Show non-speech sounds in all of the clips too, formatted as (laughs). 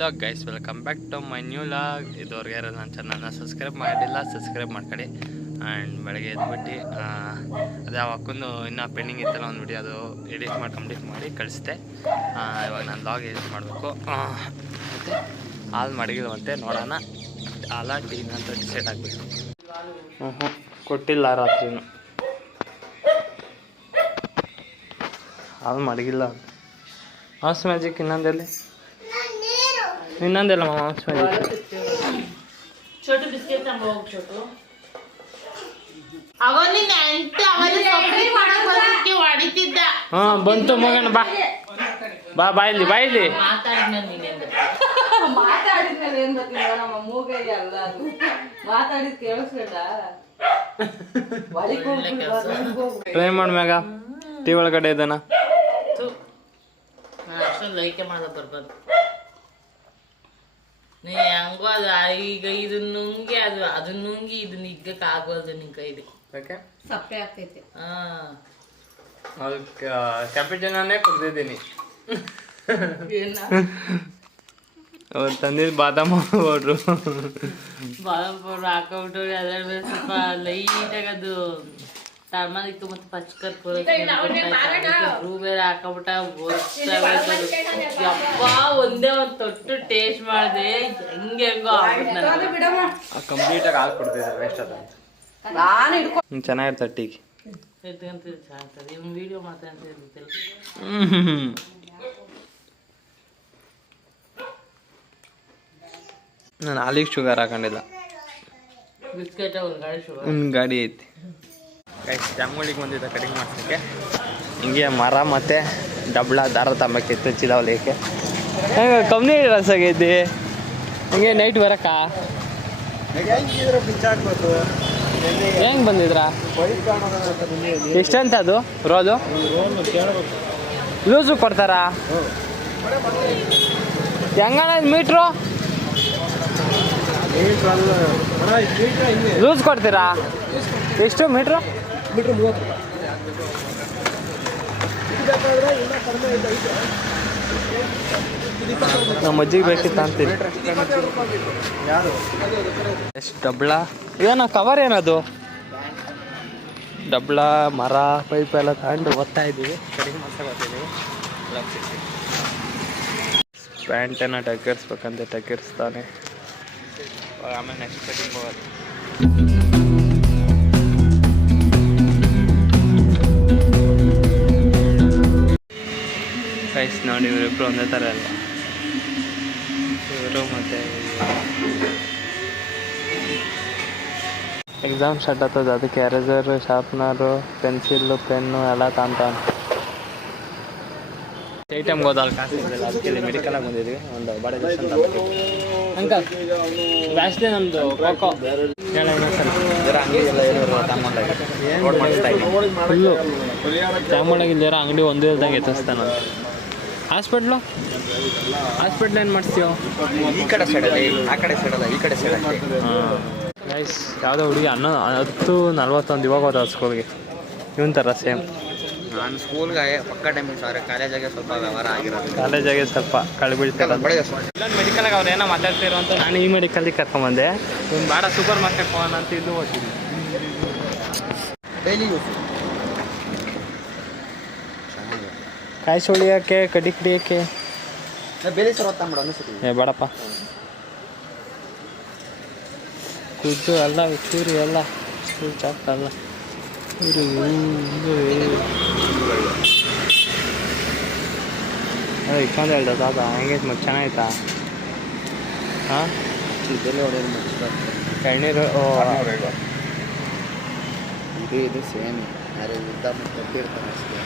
Vlog guys welcome back to my new vlog ಇದುವರೆಗೆ ಯಾರು ನನ್ನ ಚಾನಲ್ನ ಸಬ್ಸ್ಕ್ರೈಬ್ ಮಾಡಿಲ್ಲ ಸಬ್ಸ್ಕ್ರೈಬ್ ಮಾಡ್ಕೊಳ್ಳಿ. ಆ್ಯಂಡ್ ಬೆಳಗ್ಗೆ ಎದ್ಬಿಟ್ಟು ಅದು ಅಕ್ಕಂದು ಇನ್ನೂ ಪೆಂಡಿಂಗ್ ಇತ್ತಲ್ಲ ಒಂದು ವಿಡಿಯೋ ಅದು ಎಡಿಟ್ ಮಾಡಿ ಕಂಪ್ಲೀಟ್ ಮಾಡಿ ಕಳಿಸಿದೆ. ಇವಾಗ ನಾನು ಲಾಗ್ ಎಡಿಟ್ ಮಾಡಬೇಕು. ಮತ್ತು ಹಾಲು ಮಡಗಿಲ್ವಂತೆ ನೋಡೋಣ. ಹಾಲ ಟೀನ ಅಂತ ಡಿಸೈಡ್ ಆಗಬೇಕು. ಹ್ಞೂ ಹ್ಞೂ ಕೊಟ್ಟಿಲ್ಲ ರಾತ್ರಿನೂ. ಹಾಲು ಮಡಗಿಲ್ಲ. ಹಾಸ್ ಮ್ಯಾಜಿಕ್ ಇನ್ನೊಂದೆಲ್ಲಿ ಇನ್ನೊಂದೆಲ್ಲ ಮಾಸ್ ಮ್ಯಾಜಿಕ್ छोटू बिस्किट ತಂಬೋ छोटू ಅವ ನಿನ್ನ ಅಂಟು ಅವನ ಸೊಪ್ಪಿ ಮಾಡಕ್ ಬಂದಕ್ಕೆ ಹೊಡಿತಿದ್ದ ಹಾಂ ಬಂತು ಮಗನ ಬಾ ಬಾ ಬಾಯಿಲಿ ಬಾಯಿಲಿ ಮಾತಾಡಿದ್ಮೇಲೆ ನೀನೇನು ಮಾತಾಡಿದ್ಮೇಲೆ ಏನ್ ಗೊತ್ತಿಲ್ಲ ನಮ್ಮ ಮೂಗೈಗೆ ಅಲ್ಲ ಅದು ಮಾತಾಡಿದ್ ಕೇಳಿಸ್ಕೊಂಡ ಒಳಗ್ ಹೋಗ್ಬಿಡು, ಒಳಗ್ ಹೋಗ್ಬಿಡು. ಟ್ರೈ ಮಾಡಿ ಮ್ಯಾಗ ಟೀ ಒಳಗಡೆ ಇದನ್ನ ಅಷ್ಟೊಂದು ಲೈಕೆ ಮಾಡೋದು ಬರ್ಬಾರ್ದು ನೀ ಹೆಂಗೋ ಅದು ಈಗ ಇದನ್ನ ನುಂಗಿ ಅದು ಅದನ್ನ ನುಂಗಿ ಇದು ಇಗ್ಗಕ್ಕೆ ಆಗ್ಬಾರ್ದು ನಿನ್ ಕೈಲಿ. ಯಾಕೆ? ಸಪ್ಪೆ ಆಗ್ತೈತೆ. ಹಾ. ಅದು ಕ್ಯಾಪಿಟನನ್ನೇ ಕುಡ್ದಿದ್ದೀನಿ ಅವ್ರು ತಂದಿದ್ದು ಬಾದಾಮ ಪೌಡ್ರು ಬಾದಾಮ್ ಪೌಡ್ರ್ ಹಾಕೊಂಬಿಟ್ಟು ಅದ್ರ ಮೇಲೆ ಸ್ವಲ್ಪ ಲೈಟಾಗಿ ಅದು ಟರ್ಮರಿಕ್ ಮತ್ತೆ ಪಚ್ಕರ್ಪೂರ ಬ್ಲೂ ಬೇರೆ ಹಾಕೊಂಬಿಟ್ಟ ಯಪ್ಪ ಒಂದೇ ಒಂದು ತೊಟ್ಟು ಟೇಸ್ಟ್ ಮಾಡಿದೆ. ಹೆಂಗೆ ಹೆಂಗೋ ಕಂಪ್ಲೀಟ್ ಆಗಿ ಕೊಡ್ತಿದ್ದಾರೆ ವೇಸ್ಟ್ ಅದ ನಾನು ಹಿಡ್ಕೊ ಹ್ಞೂ ಚೆನ್ನಾಗಿರ್ತದೆ ಟೀಗೆ ಎತ್ಕೊಂತಿದ್ದು ಸಾಕ್ತದೆ ಇವ್ನು ವಿಡಿಯೋ ಮಾತಾಡ್ತಾ ಇರ್ತಿಲ್ಲ ನಾನು ಹಾಲಿಗೆ ಶುಗರ್ ಹಾಕೊಂಡಿಲ್ಲ. ಬಿಸ್ಕೆಟ್ ಒಂದು ಗಾಡಿ ಶುಗರ್ ಒಂದು ಗಾಡಿ ಐತಿ. ಜಾಮೂಳಿಗೆ ಬಂದಿದ್ದ ಕಟಿಂಗ್ ಮಾಡ್ಸೋಕ್ಕೆ. ಹಿಂಗೆ ಮರ ಮತ್ತೆ ಡಬ್ಳ ದಾರ ತಮ್ಮಕ್ಕಿತ್ತು ಚಿಲವಲಿಕ್ಕೆ ಹಂಗ ಕಮ್ಮಿ ರಸ ಆಗೈತಿ ಹಿಂಗೆ ನೈಟ್ ಬರಕ ಹೆಂಗೆ ಬಂದಿದ್ರಾ? ಎಷ್ಟಂತ ಅದು, ರೋಲು? ಲೂಸು ಕೊಡ್ತಾರಾ? ಹೆಂಗಣ ಮೀಟ್ರು ಲೂಸ್ ಕೊಡ್ತೀರಾ? ಎಷ್ಟು ಮೀಟ್ರು ನಮ್ಮ ಅಜ್ಜಿಗೆ ಬೇಕಿತ್ತು ಅಂತೀನಿ. ಎಷ್ಟು ಡಬ್ಳ? ಏನೋ ಕವರ್ ಏನದು? ಡಬ್ಳ ಮರ ಪೈಪ್ ಎಲ್ಲ ತಗೊಂಡು ಓದ್ತಾ ಇದ್ದೀವಿ. ಕಡಿಮೆ ಮಾಡ್ಸೋದಿದ್ದೀವಿ ಪ್ಯಾಂಟನ್ನು ಟಗ್ಗರ್ಸ್ಬೇಕಂತ ಟಗ್ಗರ್ಸ್ತಾನೆ. ಆಮೇಲೆ ನೆಕ್ಸ್ಟ್ ಕಟಿಂಗ್ ಹೋಗೋದು. ನೋಡಿ ಇವರಿಬ್ರು ಒಂದೇ ಥರ ಅಲ್ಲ ಇವರು ಮತ್ತೆ ಎಕ್ಸಾಮ್ ಸ್ಟಾರ್ಟ್ ಆಗ್ತದೆ ಅದಕ್ಕೆ ಎರೇಸರು ಶಾರ್ಪ್ನರು ಪೆನ್ಸಿಲ್ಲು ಪೆನ್ನು ಎಲ್ಲ ತಾಂತಾನ ಐಟಮ್ಗೆ ಹೋದಲ್ಲ ಕಾಸು ಇರಲಿಲ್ಲ ಅದಕ್ಕೆ ಇಲ್ಲಿ ಮೆಡಿಕಲಾಗಿ ಬಂದಿದ್ವಿ ಒಂದು ಬಡ ಅಂಕಲ್ ಜಾಸ್ತಿ ನಮ್ಮದು ಕೋಕೋ ಹೇಳ ಇನ್ನೊಂದ್ಸಲ ಜರ ಅಂಗಡಿ ಎಲ್ಲ ಫುಲ್ಲು ಚಾಮುಂಡಾಗಿ ಇಲ್ಲಿರೋ ಅಂಗಡಿ ಒಂದೇ ಇಲ್ದಂಗೆ ಎತ್ತಿಸ್ತಾನಂತ ಹಾಸ್ಪಿಟ್ಲು? ಹಾಸ್ಪಿಟ್ಲ್ ಏನು ಮಾಡಿಸ್ತೀವೋ ಈ ಕಡೆ ಸೈಡಲ್ಲಿ ಆ ಕಡೆ ಸೈಡಲ್ಲ ಈ ಕಡೆ ಸೈಡಲ್ಲಿ ನೈಸ್ ಯಾವುದೋ ಹುಡುಗಿ ಹನ್ನೊ ಹತ್ತು ನಲ್ವತ್ತೊಂದು ಇವಾಗ ಹೋದ ಸ್ಕೂಲ್ಗೆ ಇವನ್ ಥರ ಸೇಮ್ ನಾನು ಸ್ಕೂಲ್ಗೆ ಪಕ್ಕ ಟೈಮಿಂಗ್ ಸರ್ ಕಾಲೇಜಾಗೆ ಸ್ವಲ್ಪ ವ್ಯವಹಾರ ಆಗಿರೋದು. ಕಾಲೇಜಾಗೆ ಸ್ವಲ್ಪ ಕಳ್ಬಿಡ್ತಾರೆ ಬೆಳಗ್ಗೆ ಸ್ವಲ್ಪ ಇಲ್ಲೊಂದು ಮೆಡಿಕಲ್ಗೆ ಅವ್ರು ಏನೋ ಮಾತಾಡ್ತಿರೋ ಅಂತ ನಾನು ಈ ಮೆಡಿಕಲ್ಗೆ ಕರ್ಕೊಂಬಂದೆ. ಒಂದು ಬೇಡ ಸೂಪರ್ ಮಾರ್ಕೆಟ್ ಫೋನ್ ಅಂತ ಇದು ಹೋಗ್ತೀನಿ. ಡೈಲಿ ಯೂಸ್ ಕಾಯಿ ಸುಳಿಯೋಕ್ಕೆ ಕಡಿ ಕಡಿಯೋಕ್ಕೆ ಬೇರೆ ಸರ್ ಏ ಬೇಡಪ್ಪ. ಕುದ್ದು ಅಲ್ಲ ಚೂರಿ ಎಲ್ಲ ಚೂರು ಚಾಕಲ್ಲ ಚೂರು ಅದೇ ಇಟ್ಕೊಂಡು ಹೇಳ್ದ ತಾತ ಹೆಂಗೈತೆ ಮತ್ತೆ ಚೆನ್ನಾಗಿತ್ತಾ? ಹಾಂ? ಬೆಲೆ ಹೊಡೆಯೋದು ಎಣ್ಣೀರು ಓ. ಇದು ಇದು ಸೇಮ್. ಯಾರು ಯುದ್ಧ ಮತ್ತೆ ಕೊಟ್ಟಿರ್ತಾರೆ ಅಷ್ಟೇ.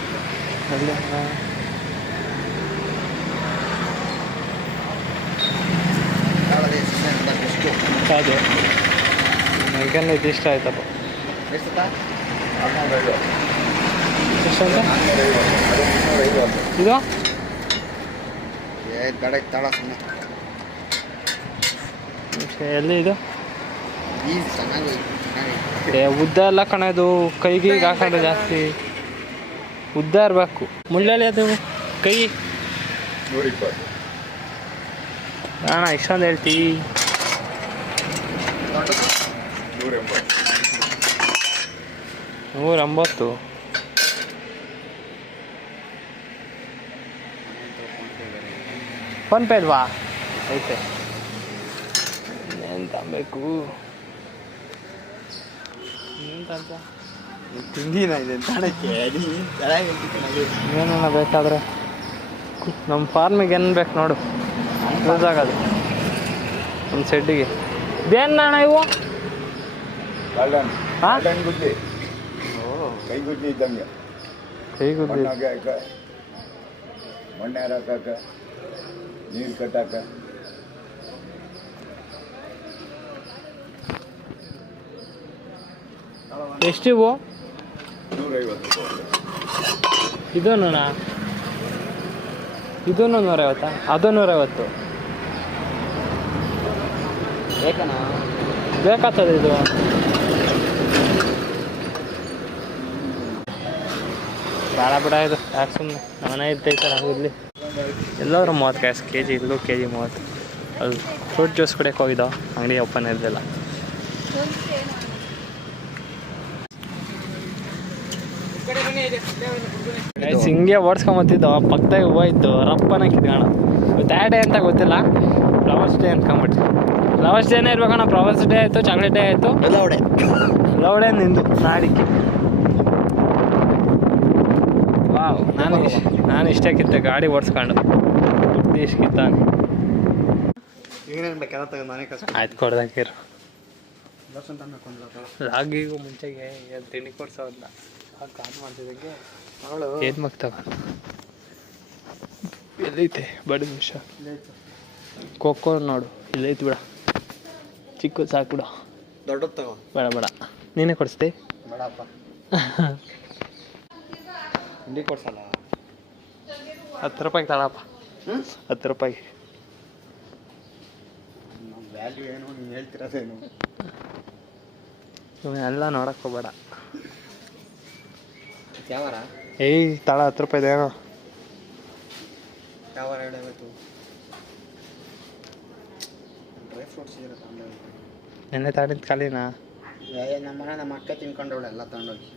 ಅಲ್ಲಿ ಹಾಂ ಕಾಳದ ಹೌದು ನನಗೇನು ಇದು ಇಷ್ಟ ಆಯ್ತಪ್ಪ ಇದು? ಎಲ್ಲಿ ಇದು? ಏ ಉದ್ದ ಎಲ್ಲ ಕಣ ಇದು ಕೈಗೆ ಹಾಕೊಂಡ ಜಾಸ್ತಿ. ಉದ್ದ ಇರಬೇಕು. ಮುಳ್ಳಲ್ಲಿ ಅದು ಕೈ ಅಣ್ಣ ಇಷ್ಟೊಂದು ಹೇಳ್ತಿ. ನೂರ ಎಂಬತ್ತು ಫೋನ್ಪೇ ಇಲ್ವಾ? ಐತೆ. ಏನು ತಂಬೇಕು ಇದೆ ತಾಣಕ್ಕೆ ಏನೇನ ಬೇಕಾದ್ರೆ ನಮ್ಮ ಫಾರ್ಮಿಗೆ ಏನು ಬೇಕು ನೋಡು. ಯೂಸ್ ಆಗೋದು ನಮ್ಮ ಸೆಡ್ಡಿಗೆ ಇದೇನು ಅಣ್ಣ ಇವು? ಹಾಂ ಗುಡ್ಲಿ ಕೈ ಗುಡ್ಲಿ ಇದ್ದಂಗೆ. ಕೈ ಗುದ್ದಿ ಮಣ್ಣಾಗ ಹಾಕ ಮಣ್ಣೆ ಹಾಕಕ ನೀರು ಕಟ್ಟಾಕ. ಎಷ್ಟಿವು ನೂರೈವತ್ತು ನೋಣ ಇದೂನಾ ಇದೂನು ನೂರೈವತ್ತಾ? ಅದು ನೂರೈವತ್ತು. ಬೇಕಣ್ಣ ಬೇಕಾಗ್ತದೆ ಇದು. ಭಾಳ ಬಿಡ ಇದು. ಯಾಕೆ ಸುಮ್ಮನೆ ನಾನೇ ಸರ್ ಇಲ್ಲಿ ಎಲ್ಲರೂ ಮೂವತ್ತು ಕ್ಯಾಸ್ ಕೆ ಜಿ ಇಲ್ಲೂ ಕೆ ಜಿ ಮೂವತ್ತು. ಅದು ಫ್ರೂಟ್ ಜ್ಯೂಸ್ ಕುಡಿಯೋಕೆ ಹೋಗಿದ್ದೋ? ಅಂಗಡಿ ಓಪನ್ ಇರಲಿಲ್ಲ. ಹಿಂಗೆ ಓಡಿಸ್ಕೊಂಬತ್ತಿದ್ದು? ಪಕ್ಕದಾಗ ಹೂವು ಇತ್ತು ರಪ್ಪನ ಕಿತ್ಕೋಣ ಇವತ್ತು ಯಾವ ಡೇ ಅಂತ ಗೊತ್ತಿಲ್ಲ. ಫ್ಲವರ್ಸ್ ಡೇ ಅನ್ಕೊಂಬಿಟ್ಟು ಫ್ಲವರ್ಸ್ ಡೇನೇ ಇರ್ಬೇಕಣ್ಣ ಫ್ಲವರ್ಸ್ ಡೇ ಆಯಿತು ಚಾಕ್ಲೇಟ್ ಡೇ ಆಯಿತು. ಲವ್ ಡೇ ಲವ್ ಡೇ ನಿಂದು. ನಾಡಿಕೆ ನಾನು ಇಷ್ಟ ನಾನು ಇಷ್ಟೇ ಕಿತ್ತೆ ಗಾಡಿ ಓಡಿಸ್ಕೊಂಡು ಬುದ್ಧಿ ಇಷ್ಟು ಕಿತ್ತಾನೆ ಏನೇನು ಬೇಕಾದ್ರೆ ತಗೊಂಡು ನಾನೇ ಕಸ ಆಯ್ತು ಕೊಡ್ದಾಕಿರು ರಾಗಿಗೂ ಮುಂಚೆಗೆ ತಿಂಡಿ ಕೊಡ್ಸೋಲ್ಲ ಕಾಲ್ ಮಾಡ್ತಿದ್ದಕ್ಕೆ ಏನು ಮಗ್ತಾವ ಎಲ್ಲೈತೆ ಬಡಿ ನಿಮಿಷ. ಖೋಖೋ ನೋಡು ಇಲ್ಲೈತೆ ಬಿಡ. ಚಿಕ್ಕ ಸಾಕು ಬಿಡ ದೊಡ್ಡದು ತಗೋ. ಬೇಡ ಬೇಡ. ನೀನೇ ಕೊಡಿಸ್ತಿ? ಬೇಡಪ್ಪ. (laughs) ಹಿಂಡಿ ಕೊಡ್ಸಲ್ಲ? ಹತ್ತು ರೂಪಾಯಿಗೆ ತಳಪ್ಪ. ಹತ್ತು ರೂಪಾಯಿ ವ್ಯಾಲ್ಯೂ ಏನು? ನೀನು ಹೇಳ್ತಿರೋದೇನು? ಎಲ್ಲ ನೋಡಕ್ ಹೋಗ್ಬೇಡ. ಯಾವಾರ? ಏಯ್ ತಳ ಹತ್ತು ರೂಪಾಯಿ ಏನೋ. ಯಾವಾರ ಹೇಳಬೇಕು ಡ್ರೈ ಫ್ರೂಟ್ಸ್ ಇದ್ರೆ ತಗೊಂಡು ನೆನ್ನೆ ತಾಡಿದ ಖಾಲಿನಾ? ನಮ್ಮ ಮನೆ ನಮ್ಮ ಅಕ್ಕ ತಿನ್ಕೊಂಡವಳೆ ಎಲ್ಲ ತಗೊಂಡೋಗಿ.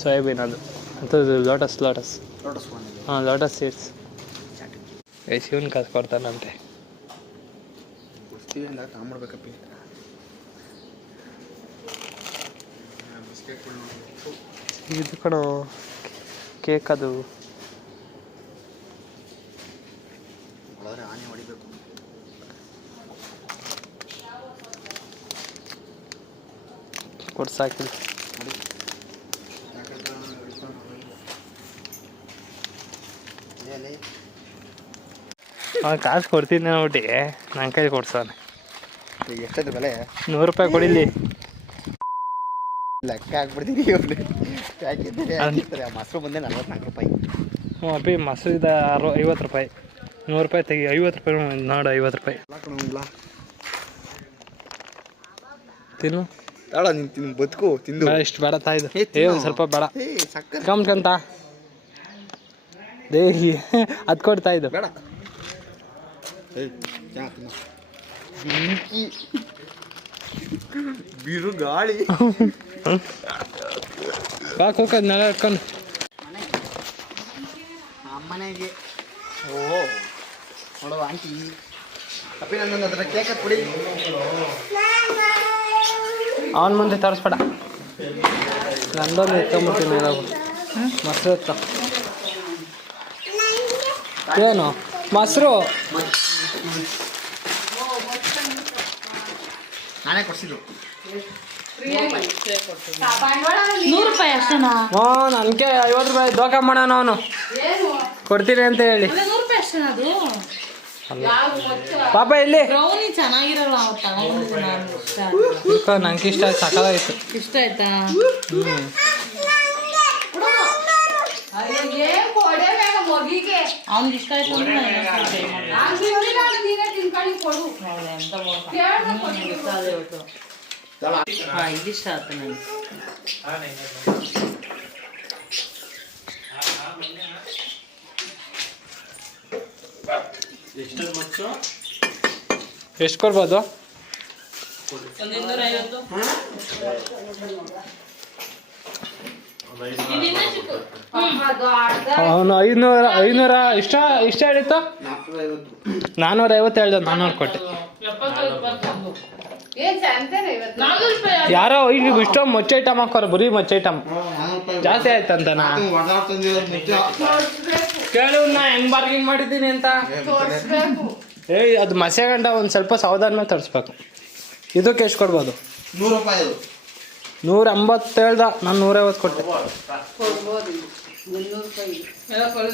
ಸೋಯಾಬೀನ್ ಅದು. ಅಂಥದ್ದು ಲೋಟಸ್ ಲೋಟಸ್ ಹಾಂ ಲೋಟಸ್ ಸೀಡ್ಸ್ ಏ ಶಿವನ್ ಕಾಸು ಕೊಡ್ತಾನಂತೆ. ಇದು ಕಣೋ ಕೇಕ್ ಅದು. ಕೊಡ್ಸಾಕಿಲ್ಲ ಹೊಡಿ ಯಾಕಂದ್ರೆ ಹಿಡ್ಕೊಂಡು ಏನೇ ಅವ್ನು ಕಾಸು ಕೊಡ್ತೀನಿ ನೋಡಿ ನನ್ನ ಕೈ ಕೊಡ್ಸೋನೆ ಈಗ ಎಷ್ಟೈತೆ ಬೆಲೆ? ನೂರು ರೂಪಾಯಿ ಕೊಡಿಲಿ ಲೆಕ್ಕ ಹಾಕ್ಬಿಡ್ತೀನಿ ಮೊಸರು ಬಂದೆ ನಲ್ವತ್ನಾಲ್ಕು ರೂಪಾಯಿ. ಹ್ಞೂ ಅಪ್ಪಿ ಮೊಸರು ಇದೆ ಅರು ಐವತ್ತು ರೂಪಾಯಿ. ನೂರು ರೂಪಾಯಿ ತೆಗಿ ಐವತ್ತು ರೂಪಾಯಿ ನೋಡು ಐವತ್ತು ರೂಪಾಯಿ. ತಿನ್ನು. ಬೇಡ ನೀನು ತಿನ್ನು ಬದುಕು ತಿಂದು. ಬೇಡ ಇಷ್ಟು ಬೇಡ ತಾಯ್ದು. ಏ, ಏ ಸ್ವಲ್ಪ ಬೇಡ. ಕಮ್ಕಂತ ದೇಹಿ. ಅದು ಕೊಡ್ತಾ ಇದ್ದು ಬೇಡ. ಬೆಂಕಿ ಬಿರು ಗಾಳಿ. ಬಾ ಹೋಗೋದು ನೆಲ ಇಟ್ಕೊಂಡು ಅಮ್ಮನೆಗೆ ಓ ನೋಡುವ ಆಂಟಿ. ಅಪ್ಪಿ ನನ್ನ ಹತ್ರ ಕೇಕ ಕುಡಿ ಅವನ ಮುಂದೆ ತರಿಸ್ಬೇಡ. ನಂದೊಂದು ಎತ್ಕೊಂಬಿಡ್ತೀನಿ ನಾವು. ಮೊಸರು ಎತ್ತ ಏನು? ಮೊಸರು? ನಾನೇ ಕೊಡ್ಸಿದ್ದು. ನೂರು ರೂಪಾಯಿ ಅಷ್ಟೇನಾ? ಹ್ಞೂ ನನಗೆ ಐವತ್ತು ರೂಪಾಯಿ ದೋಖ ಮಾಡೋಣ ಅವನು. ಕೊಡ್ತೀನಿ ಅಂತ ಹೇಳಿ. ಅಲ್ಲ ನೂರು ರೂಪಾಯಿ ಅಷ್ಟೇನಾ ಅದು? ಪಾಪ ಇಲ್ಲಿ. ಬ್ರೌನಿ ಚೆನ್ನಾಗಿರಲ್ಲ ಅವತ್ತು ತಗೊಂಡಿದ್ದೀನಿ ನಾನು ಇಷ್ಟ ಆಯ್ತು. ನಂಗೆ ಇಷ್ಟ ಆಯ್ತು ಇಷ್ಟ ಆಯ್ತಾ? ಅವ್ನಿಗೆ ಇಷ್ಟ ಆಯ್ತು ಅಂದ್ರೆ ತಿನ್ಕೊಂಡು ಕೊಡು ನೋಡ್ದೆ, ಎಂತ ಮೋಸ. ಕೇಳ್ದೆ ಹ್ಮ್, ಇಷ್ಟ ಆದೆ ಇವತ್ತು. ಹಾ ಇದಿಷ್ಟ ಆಯ್ತು ನನಗೆ ಎಷ್ಟು ಕೊಡ್ಬೋದು ಅವನು ಐನೂರ ಐನೂರ ಇಷ್ಟ ಇಷ್ಟ ಹೇಳಿತ್ತು? ನಾನ್ನೂರ ಐವತ್ತು ಹೇಳ್ದ, ನಾನೂರು ಕೊಟ್ಟೆ. ಯಾರೋ ಈಗ ಇಷ್ಟೋ ಮೊಚ್ಚ ಐಟಮ್ ಹಾಕೋರು, ಬರೀ ಮೊಚ್ಚೆ ಐಟಮ್ ಜಾಸ್ತಿ ಆಯ್ತಂತನಾ ಕೇಳು ನಾ ಹೆಂಗ್ ಬಾರ್ಗಿಂಗ್ ಮಾಡಿದ್ದೀನಿ ಅಂತ. ಏಯ್, ಅದು ಮಸೆ ಗಂಡ ಒಂದು ಸ್ವಲ್ಪ ಸಾವಧಾನ ತರಿಸ್ಬೇಕು. ಇದಕ್ಕೆ ಎಷ್ಟು ಕೊಡ್ಬೋದು? ನೂರು ರೂಪಾಯಿ ನೂರ ಎಂಬತ್ತೇಳ್ದ ನಾನು ನೂರೈವತ್ತು ಕೊಟ್ಟೆ.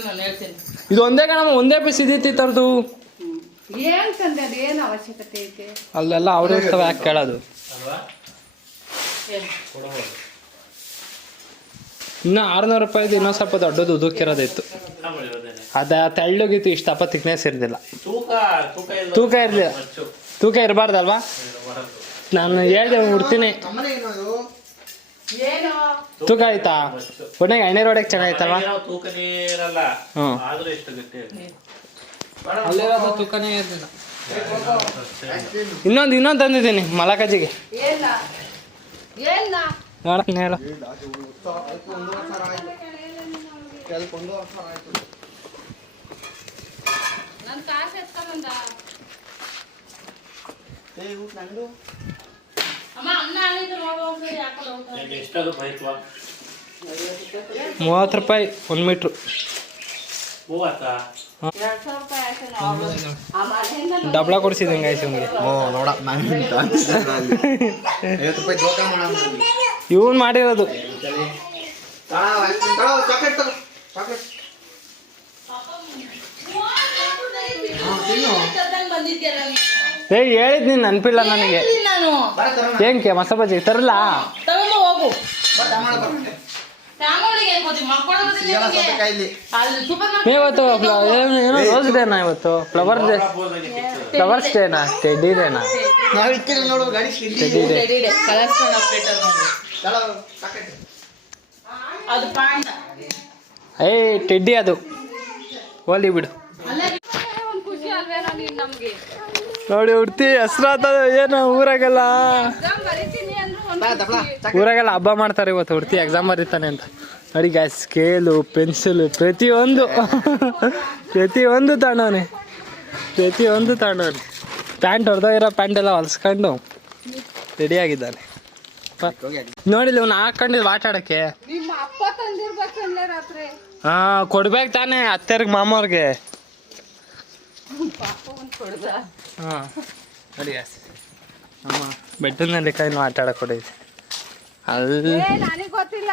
ರೂಪಾಯಿ ಇದು ಒಂದೇ ಕಣಮ್ಮ ಒಂದೇ ಪೀಸ್ ಇದ್ದಿತ್ತು ತರದು. ಅಲ್ಲೆಲ್ಲ ಅವ್ರು ಇರ್ತವೆ ಯಾಕೆ ಕೇಳೋದು? ಇನ್ನು ರೂಪಾಯಿ ರೂಪಾಯಿದು ಇನ್ನೊಂದು ಸ್ವಲ್ಪ ದೊಡ್ಡದು ಉದುಕಿರೋದಿತ್ತು ಅದ ತೆಳ್ಳಗಿತ್ತು ಇಷ್ಟು ಅಪ್ಪ ತಿಕ್ನೆಸ್ ಇರ್ಲಿಲ್ಲ ತೂಕ ಇರಲಿಲ್ಲ ತೂಕ ಇರಬಾರ್ದಲ್ವಾ? ನಾನು ಹೇಳ್ದೆ ಉಡ್ತೀನಿ ನಮ್ಮನೆ ಏನು ಅದು ಏನು ತೂಕ ಆಯ್ತಾ? ಒಳ್ಳೆ ಎಣ್ಣೆ ಹೊಡೆಗೆ ಚೆನ್ನಾಗಿತ್ತಲ್ಲ ತೂಕನೇ ಇರಲ್ಲ. ಹ್ಞೂ ಆದ್ರೂ ಎಷ್ಟು ಗಟ್ಟಿ ಅಲ್ಲಿರೋದು ತೂಕನೇ ಇರಲಿಲ್ಲ. ಇನ್ನೊಂದು ಇನ್ನೊಂದು ತಂದಿದ್ದೀನಿ ಮಲಕಜ್ಜಿಗೆ. ಏನ? ಏನ? ನೋಡ ಹೇಳು ಕಾಸು ಏ ಊಟ ನಂದು? ಮೂವತ್ತು ರೂಪಾಯಿ ಒಂದು ಮೀಟ್ರು. ಮೂವತ್ತಾ? ಕೊಡ್ಸಿದ ಆಯ್ತು ಡಬ್ಳ ಕೊಡಿಸಿದಂಗೆ ಮಾಡೋಣ ಇವನು ಮಾಡಿರೋದು. ಚಾಕ್ಲೇಟ್ ಏಯ್ ಹೇಳಿದ್ ನೀನು ನೆನಪಿಲ್ಲ ನನಗೆ. ನಾನು. ಏನಕ್ಕೆ ಮಸಾಲ ಬಜ್ಜಿ ತರಲ್ಲ ಹೋಗು. ಸೂಪರ್ ಇವತ್ತು ಏನು ಏನೋ ರೋಸ್ ಡೇನಾ ಇವತ್ತು? ಫ್ಲವರ್ ಡೇ ಫ್ಲವರ್ಸ್ ಡೇನಾ ಟೆಡ್ಡಿ ಡೇನಾ ಟೆಡ್ಡಿ ಡೇ ಏಯ್ ಟೆಡ್ಡಿ ಅದು ಹೋಲಿ ಬಿಡು ಒಂದ್ ಖುಷಿ ಅಲ್ವೇನೋ ನೀನ್ ನಮ್ಗೆ ನೋಡಿ ಉಡ್ತಿ ಹೆಸ್ರಾತ ಏನು ಊರಾಗೆಲ್ಲ? ಊರಾಗಲ್ಲ ಬರೀತೀನಿ ಅಂದ್ರು ಒಂದ್ ಬಾ, ದಬ್ಳ, ಊರಾಗೆಲ್ಲ ಹಬ್ಬ ಮಾಡ್ತಾರೆ ಇವತ್ತು ಉಡ್ತಿ ಎಕ್ಸಾಮ್ ಬರೀತಾನೆ ಅಂತ. ನೋಡಿ ಗ್ಯಾಸ್ ಸ್ಕೇಲು ಪೆನ್ಸಿಲು ಪ್ರತಿಯೊಂದು. ಪ್ರತಿಯೊಂದು ತಗೊಂಡವನೆ ಪ್ರತಿಯೊಂದು ತಗೊಂಡವನೆ ಪ್ಯಾಂಟ್ ಹೊಡೆದೋಗಿರೋ ಪ್ಯಾಂಟ್ ಎಲ್ಲ ಹೊಲ್ಸ್ಕೊಂಡು ರೆಡಿಯಾಗಿದ್ದಾನೆ. ನೋಡಿಲ್ಲ ಇವ್ನು ಹಾಕೊಂಡಿದ್ದು ಆಟ ಆಡೋಕ್ಕೆ. ನಿಮ್ಮ ಅಪ್ಪ ತಂದಿರ್ಬೇಕಂದ್ರೆ ರಾತ್ರಿ. ಹಾಂ ಕೊಡ್ಬೇಕು ತಾನೇ ಅತ್ತೆರ್ಗೆ ಮಾಮವ್ರಿಗೆ ಹಾಂ. ನೋಡಿ ಗ್ಯಾಸ್ ಅಮ್ಮ ಬೆಟ್ಟದಲ್ಲಿ ಕೈನು ಆಟ ಆಡಕ್ಕೆ ಅಲ್ಲಿ ಏ ಗೊತ್ತಿಲ್ಲ.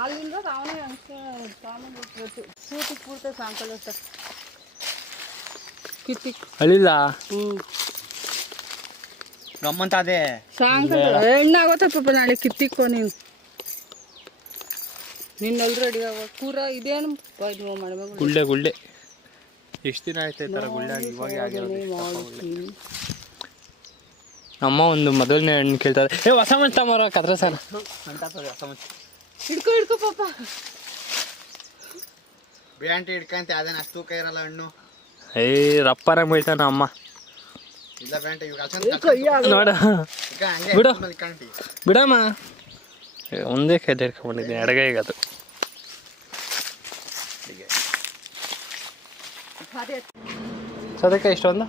ಅಲ್ಲಿಂದ ಅವನೇ ಸೂಟಿ ಪೂರ್ತ ಸಾಯಂಕಾಲ ಕಿತ್ತಿ ಅಳಿಲ್ಲ ಗಮ್ಮಂತ ಅದೇ ಸಾಯಂಕಾಲ ಹೆಣ್ಣಾಗೋತ ಪಾಪ ನಾಳೆ ಕಿತ್ತಿಕ್ಕೋ ನೀನು. ನಿನ್ನ ರೆಡಿ ಆಗೋ ಕೂರ ಇದೇನು ಇದು ಮಾಡ್ಬೇಕು? ಗುಳ್ಳೆ ಗುಳ್ಳೆ. ಎಷ್ಟು ದಿನ ಆಯ್ತು ಈ ಥರ ಗುಳ್ಳೆ ಆಗಿ ಇವಾಗ ಆಗಿರೋದು ಅಮ್ಮ ಒಂದು ಮೊದಲನೇ ಹಣ್ಣು ಕೇಳ್ತಾರೆ ಏ ಹೊಸ ಮಂಚ ತಮ್ಮರ ಕದ್ರ ಸರ್. ಹಿಡ್ಕೊ ಹಿಡ್ಕೊ ಪಾಪ. ಬ್ಯಾಂಟಿ ಹಿಡ್ಕಂತೆ ಅದೇನು ಅಷ್ಟು ತೂಕ ಇರಲ್ಲ ಹಣ್ಣು. ಏ ರಪ್ಪರ ಬೀಳ್ತಾನ ಅಮ್ಮ. ಇಲ್ಲ ಬ್ಯಾಂಟ್ ಇವಾಗ ನೋಡ. ಬಿಡು. ಬಿಡಮ್ಮ. ಒಂದೇ ಕೈ ಹಿಡ್ಕೊಂಡಿದ್ದೀನಿ ಎಡಗೈಗೆ ಅದು ಸದಕ್ಕೆ ಎಷ್ಟೊಂದು?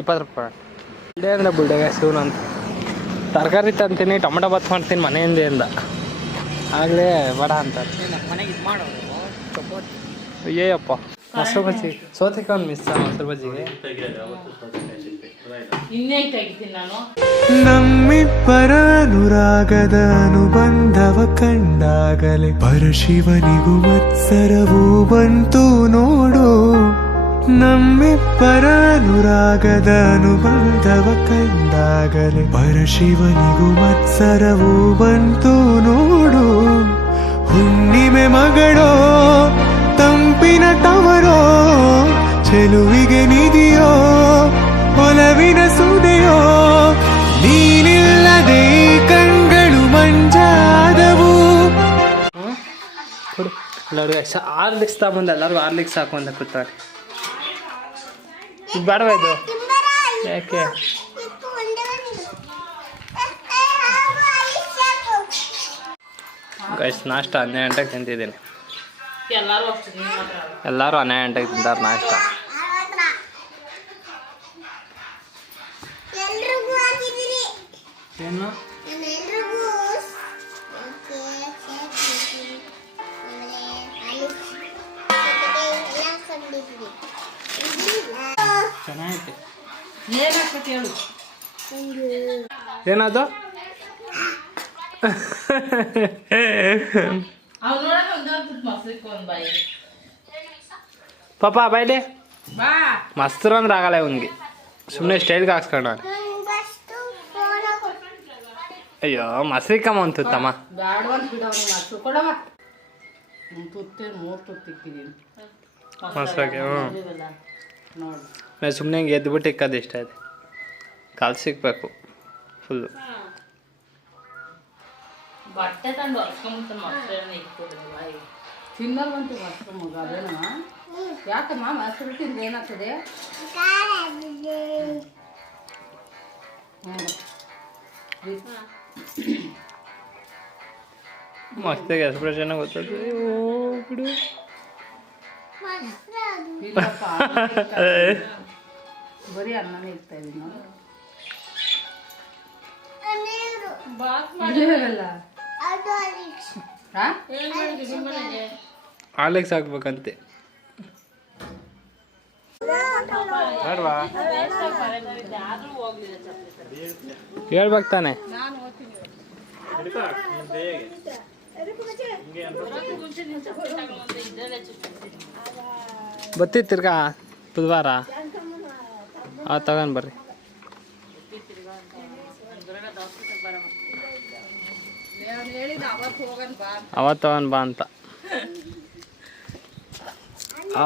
ಇಪ್ಪತ್ತು ರೂಪಾಯಿ. ಇಲ್ಲೇ ಅಂದ್ರೆ ಬಿಡಗ ಸೂನ್ ಅಂತ. ತರಕಾರಿ ತಂತೀನಿ ಟೊಮೆಟೊ ಬಾತ್ ಮಾಡ್ತೀನಿ ಮನೆಯಿಂದೆಯಿಂದ. ಆಗಲೇ ಬಡ ಅಂತ. ಅಯ್ಯಪ್ಪ ಮೊಸರು ಬಜ್ಜಿ. ಸೋತಿಕೊಂಡು ಮಿಸ್ ಮೊಸರು ಬಜ್ಜಿಗೆ? ನಮ್ಮಿಬ್ಬರ ಅನುರಾಗದ ಅನುಬಂಧವ ಕಂಡಾಗಲೇ. ಪರಶಿವನಿಗೂ ಮತ್ಸರವೂ ಬಂತು. ನಮ್ಮಿಬ್ಬರ ಪರಾನುರಾಗದ ಅನುಬಂಧವ ಕಂದಾಗಲೇ ಪರಶಿವನಿಗೂ ಮತ್ಸರವೂ ಬಂತು ನೋಡು. ಹುಣ್ಣಿಮೆ ಮಗಳೋ, ತಂಪಿನ ತವರೋ, ಚೆಲುವಿಗೆ ನಿಧಿಯೋ, ಒಲವಿನ ಸುದೆಯೋ, ನೀನಿಲ್ಲದೆ ಕಣ್ಗಳು ಮಂಜಾದವು. ಎಲ್ಲರೂ ಆರ್ಲಿಕ್ಸ್ ತಗೊಂಡು ಎಲ್ಲರೂ ಆರ್ಲಿಕ್ಸ್ ಹಾಕೊಂಡು ಕೂತಾರೆ. ಇದು ಬೇಡವಾ ಇದು? ಯಾಕೆ? ಗೈಸ್ ನಾಷ್ಟ ಹನ್ನೆರಡು ಗಂಟೆಗೆ ತಿಂತಿದ್ದೀನಿ. ಎಲ್ಲರೂ ಅಷ್ಟು ಮಾತ್ರ ಎಲ್ಲರೂ ಹನ್ನೆರಡು ಗಂಟೆಗೆ ತಿಂತಾರೆ ನಾಷ್ಟ. ಏನು? ಚೆನ್ನಾಗೈತೆ. ಏನಾಗ್ತೈತೆ ಹೇಳು? ಏನದು ಪಾಪ ಬೈಲಿ ಬಾ. ಮಸ್ತರು ಅಂದ್ರೆ ಆಗಲ್ಲ ಇವನಿಗೆ. ಸುಮ್ಮನೆ ಸ್ಟೈಲ್ಗೆ ಹಾಕ್ಸ್ಕೊಂಡ ಅಯ್ಯೋ ಮೊಸರಿಕಮ್ಮ ಅಂತ ತಮ್ಮ ಮೊಸರಿಗೆ ಹ್ಞೂ ನಾನು ಸುಮ್ಮನೆ ಹಿಂಗೆ ಎದ್ದುಬಿಟ್ಟು ಇಕ್ಕೋದು ಇಷ್ಟ ಇದೆ ಕಾಲು ಸಿಕ್ಕಬೇಕು ಫುಲ್ಲು ಬಟ್ಟೆ ತಂದು ಹೊರ್ಸ್ಕೊಂಬಿಟ್ಟು ಮೊಸರನ್ನ ಮೊಸರು ಮಗ ಅದೇನಮ್ಮ? ಯಾಕಮ್ಮ ಮೊಸರು ತಿಂದ್ರೆ ಏನಾಗ್ತದೆ? ಮಸ್ತಾಗಿ ಎಕ್ಸ್ಪ್ರೆಷನ್ ಗೊತ್ತದು ಓ ಬಿಡು ಬರೀ ಅನ್ನನೇ ಇರ್ತಾ ಇದೀನಿ. ನಾನು ಇದೇನಲ್ಲ ಹಾ ಆಲೆಕ್ಸ್ ಹಾಕ್ಬೇಕಂತೆ ಹೇಳ್ಬೇಕು ತಾನೆ. ಬತ್ತಿ ತಿರ್ಗಾ ಬುಧವಾರ? ಆ ತಗೊಂಡ್ ಬರ್ರಿ ಹೇಳಿದ ಅವತ್ತು ಹೋಗನ್ ಬಾ ಅವತ್ತು ತಗೊಂಡ್ ಬಾ ಅಂತ ಆ,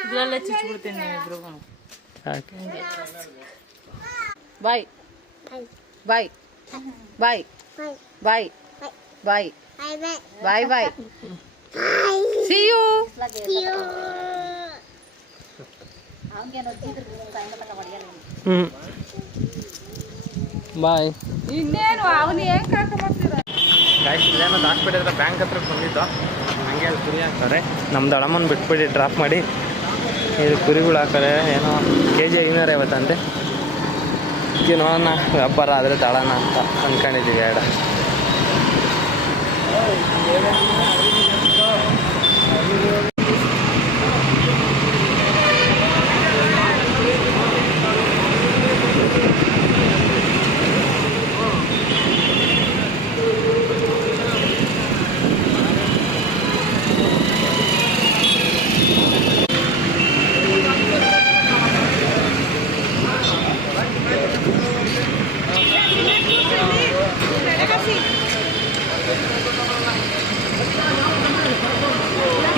ಇದ್ರಲ್ಲೇ ಚುಚ್ಬಿಡ್ತೀನಿ ನೀವಿಬ್ರು ಯಾಕೆ? ಬಾಯ್ bye bye bye bye bye bye see you ಹ್ಮ್. ಬಾಯ್ ಇನ್ನೇನು ಅವನು ಹೆಂಗ್ ಕರ್ಕೊಂಬರ್ತೀರ ಗಾಯ್ಸ್ ಇಲ್ಲೇನೋ ಹತ್ರ ಬ್ಯಾಂಕ್ ಹತ್ರ ಬಂದಿದ್ದು. ಹಂಗೆ ಅಲ್ಲಿ ಕುರಿ ಹಾಕ್ತಾರೆ. ನಮ್ಮ ಅಳಮನ್ ಬಿಟ್ಬಿಡಿ ಡ್ರಾಪ್ ಮಾಡಿ. ಇದು ಕುರಿಗಳು ಹಾಕ್ತಾರೆ ಏನೋ ಕೆ ಜಿ ಐನೂರ ಐವತ್ತಂತೆ ನೋಡೋಣ ವ್ಯಾಪಾರ ಆದರೆ ತಳೋಣ ಅಂತ ಅಂದ್ಕೊಂಡಿದ್ದೀವಿ ಎರಡು.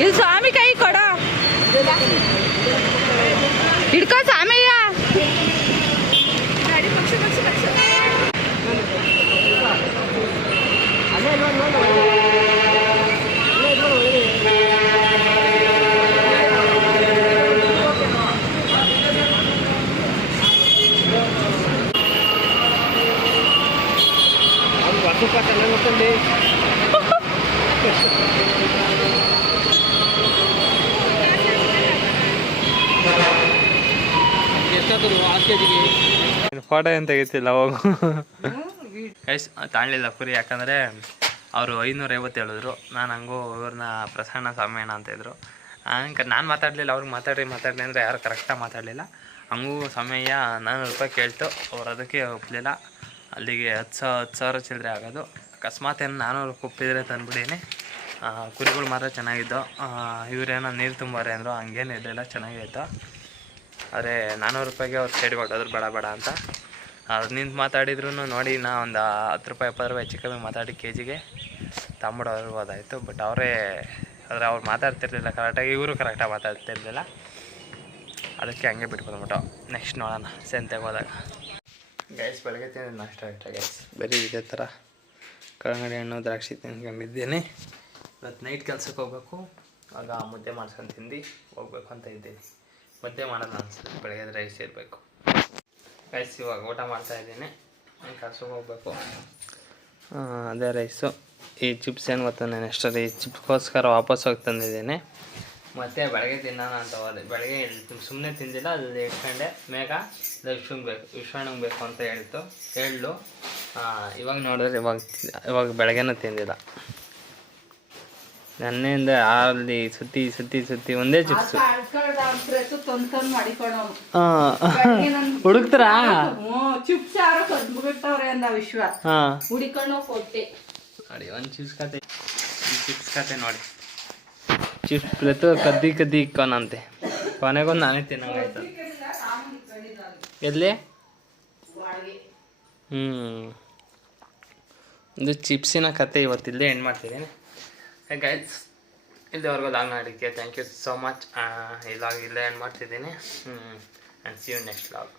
ಇಲ್ಲಿ ಸ್ವಾಮಿ ಕೈ ಕೊಡ ಹಿಡ್ಕೋ ಸ್ವಾಮಿಯ ಫೋಟೋ ಏನು ತೆಗಿತಿಲ್ಲ ಹೋಗು ಎಸ್ ತಾಣಲಿಲ್ಲ ಕುರಿ ಯಾಕಂದರೆ ಅವರು ಐನೂರೈವತ್ತು ಹೇಳಿದ್ರು. ನಾನು ಹಂಗೂ ಇವ್ರನ್ನ ಪ್ರಸನ್ನ ಸ್ವಾಮಿಯಣ್ಣ ಅಂತ ಇದ್ರು. ಹಂಗೆ ನಾನು ಮಾತಾಡಲಿಲ್ಲ ಅವ್ರಿಗೆ ಮಾತಾಡ್ರಿ ಮಾತಾಡಲಿ ಅಂದರೆ ಯಾರು ಕರೆಕ್ಟಾಗಿ ಮಾತಾಡಲಿಲ್ಲ. ಹಂಗೂ ಸಮಯ ನಾನ್ನೂರು ರೂಪಾಯಿ ಕೇಳ್ತು ಅವ್ರು ಅದಕ್ಕೆ ಒಪ್ಪಲಿಲ್ಲ ಅಲ್ಲಿಗೆ ಹತ್ತು ಸಾವಿರ ಹತ್ತು ಸಾವಿರ ಚಿಲ್ಲರೆ ಆಗೋದು. ಅಕಸ್ಮಾತ್ ಏನು ನಾನ್ನೂರು ಒಪ್ಪಿದ್ರೆ ತಂದ್ಬಿಡೀನಿ. ಕುರಿಗಳು ಮಾತ್ರ ಚೆನ್ನಾಗಿದ್ದು ಇವರೇನೋ ನೀರು ತುಂಬಾರೆ ಅಂದರು ಹಂಗೇನು ಇರಲಿಲ್ಲ ಚೆನ್ನಾಗಿತ್ತು ಆದರೆ ನಾನ್ನೂರು ರೂಪಾಯಿಗೆ ಅವ್ರು ಸೈಡ್ ಕೊಟ್ಟೋದ್ರು, ಬೇಡ ಬೇಡ ಅಂತ. ಅವ್ರು ನಿಂತು ಮಾತಾಡಿದ್ರು ನೋಡಿ, ನಾ ಒಂದು ಹತ್ತು ರೂಪಾಯಿ, ಎಪ್ಪತ್ತು ರೂಪಾಯಿ ಹೆಚ್ಚು ಕಮ್ಮಿ ಮಾತಾಡಿ ಕೆ ಜಿಗೆ ತಗೊಂಬಿಡೋದಾಯಿತು ಬಟ್ ಅವರೇ, ಆದರೆ ಅವ್ರು ಮಾತಾಡ್ತಿರ್ಲಿಲ್ಲ ಕರೆಕ್ಟಾಗಿ ಇವರು ಕರೆಕ್ಟಾಗಿ ಮಾತಾಡ್ತಿರ್ಲಿಲ್ಲ. ಅದಕ್ಕೆ ಹಂಗೆ ಬಿಟ್ಬೋದು ಬಂದ್ಬಿಟ್ಟು ನೆಕ್ಸ್ಟ್ ನೋಡೋಣ, ಸೆಂತೆಗೆ ಹೋದಾಗ. ಗ್ಯಾಸ್ ಬೆಳಗ್ಗೆ ತಿಂದು ನಾಷ್ಟ ಆಯ್ತಾ ಗ್ಯಾಸ್ ಬರೀ ಇದೇ ಥರ. ಕಲ್ಲಂಗಡಿ ಹಣ್ಣು, ದ್ರಾಕ್ಷಿ ತಿನ್ಕೊಂಡಿದ್ದೀನಿ ಇವತ್ತು ನೈಟ್ ಕೆಲ್ಸಕ್ಕೆ ಹೋಗ್ಬೇಕು. ಆಗ ಮುದ್ದೆ ಮಾಡ್ಸ್ಕೊಂಡು ತಿಂದು ಹೋಗ್ಬೇಕು ಅಂತ ಇದ್ದೀನಿ. ಮುದ್ದೆ ಮಾಡೋದು ಅನ್ಸುತ್ತೆ. ಬೆಳಗ್ಗೆ ರೈಸ್ ಇರಬೇಕು. ರೈಸ್ ಇವಾಗ ಊಟ ಮಾಡ್ತಾ ಇದ್ದೀನಿ. ಕಳ್ಸಕ್ಕೆ ಹೋಗ್ಬೇಕು. ಅದೇ ರೈಸು ಈ ಚಿಪ್ಸ್ ಏನು ಗೊತ್ತಾ ನಾನು ಎಷ್ಟೊತ್ತು ಈ ಚಿಪ್ಸ್ಗೋಸ್ಕರ ವಾಪಸ್ ಹೋಗಿ ತಂದಿದ್ದೀನಿ. ಮತ್ತು ಬೆಳಗ್ಗೆ ತಿನ್ನೋಣ ಅಂತ ಹೋದೆ. ಬೆಳಗ್ಗೆ ಸುಮ್ಮನೆ ತಿಂದಿಲ್ಲ ಅದ್ರಲ್ಲಿ ಇಟ್ಕೊಂಡೆ. ಮೇಘ ವಿಶ್ವಂಗೆ ಬೇಕು ವಿಶ್ವಣ್ಣಂಗೆ ಬೇಕು ಅಂತ ಹೇಳ್ತು. ಹೇಳು ಇವಾಗ ನೋಡಿದ್ರೆ ಇವಾಗ ಇವಾಗ ಬೆಳಗ್ಗೆನೂ ತಿಂದಿಲ್ಲ. ನೆನ್ನೆಯಿಂದ ಅಲ್ಲಿ ಸುತ್ತಿ ಸುತ್ತಿ ಸುತ್ತಿ ಒಂದೇ ಚಿಪ್ಸು ಹುಡುಕ್ತಾರ? ಚಿಪ್ಸ್ ಯಾರೋ ಕದ್ಬಿಟ್ಟವ್ರೆ ಅಂದ ವಿಶ್ವ. ಹಾಂ. ಹುಡಿಕೊಂಡು ಕೊಟ್ಟೆ ನೋಡಿ ಒಂದು ಚಿಪ್ಸ್ ಕತೆ ಚಿಪ್ಸ್ ಕತೆ ನೋಡಿ. ಚಿಪ್ಸ್ ಪ್ಲೇತು ಕದ್ದಿ ಕದ್ದಿ ಇಕ್ಕೋನಂತೆ. ಕೊನೆಗೊಂದು ನಾನೇ ತಿನ್ನಂಗಾಯ್ತು ಎಲ್ಲಿ? ಹ್ಞೂ ಇದು ಚಿಪ್ಸಿನ ಕತೆ ಇವತ್ತು ಇಲ್ಲೇ ಎಂಡ್ ಮಾಡ್ತಿದ್ದೀನಿ. ಗೈಸ್ ಇಲ್ಲಿವರೆಗೂ ಲಾಗ್ ಮಾಡಿದ್ದಕ್ಕೆ ಥ್ಯಾಂಕ್ ಯು ಸೋ ಮಚ್ ಇಲ್ಲಾಗ ಇಲ್ಲೇ ಏನು ಮಾಡ್ತಿದ್ದೀನಿ. And see you next vlog